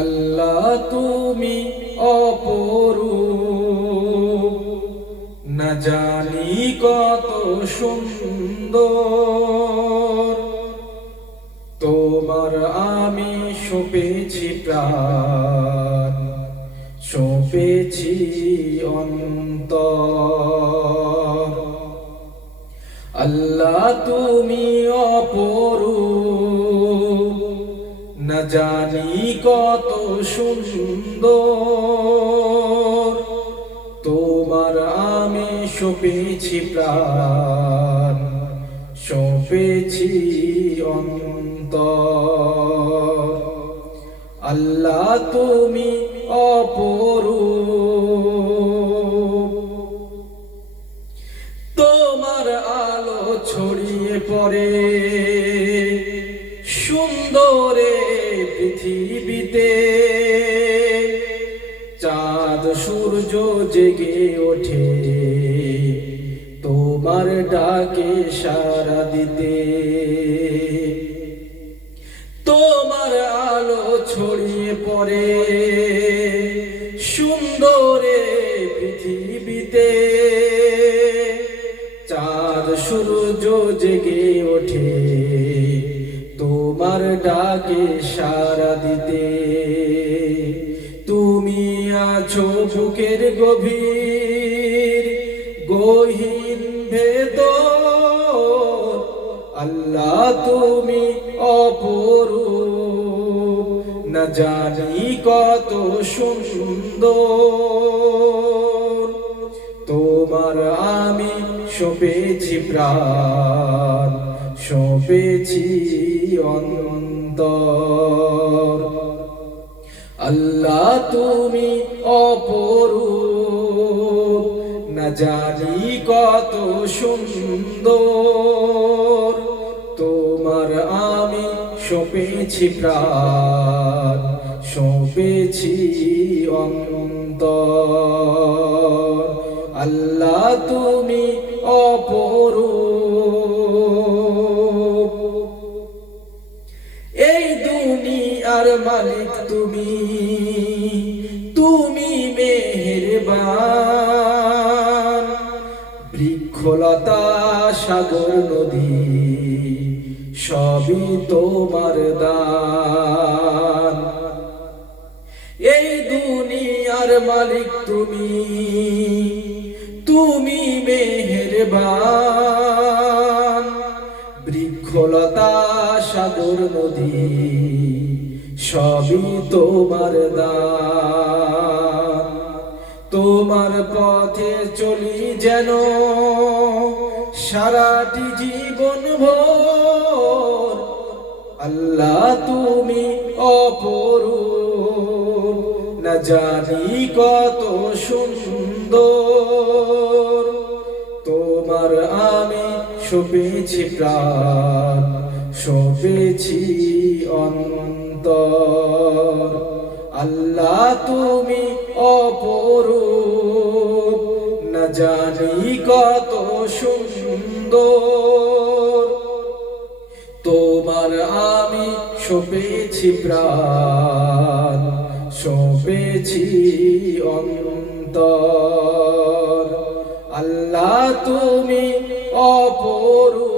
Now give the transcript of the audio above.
আল্লাহ তুমি অপরূপ, না জানি কত সুন্দর। তোমার আমি সঁপেছি প্রাণ, সঁপেছি অন্তর। আল্লাহ তুমি অপরূপ, না জানি কত সুন্দর। তোমার আমি সঁপেছি প্রাণ, সঁপেছি অন্তর। আল্লাহ তুমি অপরূপ, তোমার আলো ছড়িয়ে পড়ে সুন্দরে পৃথিবীতে। চাঁদ সূর্য জেগে ওঠে তোমার ডাকে সাড়া দিতে। তোমার আলো ছড়িয়ে পড়ে সুন্দরে পৃথিবীতে। চাঁদ সূর্য জেগে ওঠে তোমার ডাকে সাড়া দিতে। তুমি আছো বুকের গভীর গহীন ভেতর। আল্লাহ তুমি অপরূপ, না জানি কত সুন্দর। তোমার আমি সঁপেছি প্রাণ, সঁপেছি অন্তর। আল্লাহ তুমি অপরূপ, না জানি কত সুন্দর। তোমার আমি সঁপেছি প্রাণ, সঁপেছি অন্তর। আল্লাহ তুমি অপরূপ, এই দুনিয়ার মালিক তুমি, তুমি মেহেরবান। বৃক্ষলতা সাগর নদী সবই তোমার দান। এই দুনিয়ার মালিক তুমি, তুমি মেহেরবান। বৃক্ষলতা সাগর নদী সবই তোমার দান। তোমার পথে চলি যেন সারাটি জীবন ভোর। আল্লাহ তুমি অপরূপ, না জানি কত সুন্দর। তোমার আমি সঁপেছি প্রাণ, সঁপেছি অন্তর। আল্লাহ তুমি অপরূপ, না জানি কত সুন্দর। তোমার আমি সঁপেছি প্রাণ, সঁপেছি অন্তর। আল্লাহ তুমি অপরূপ।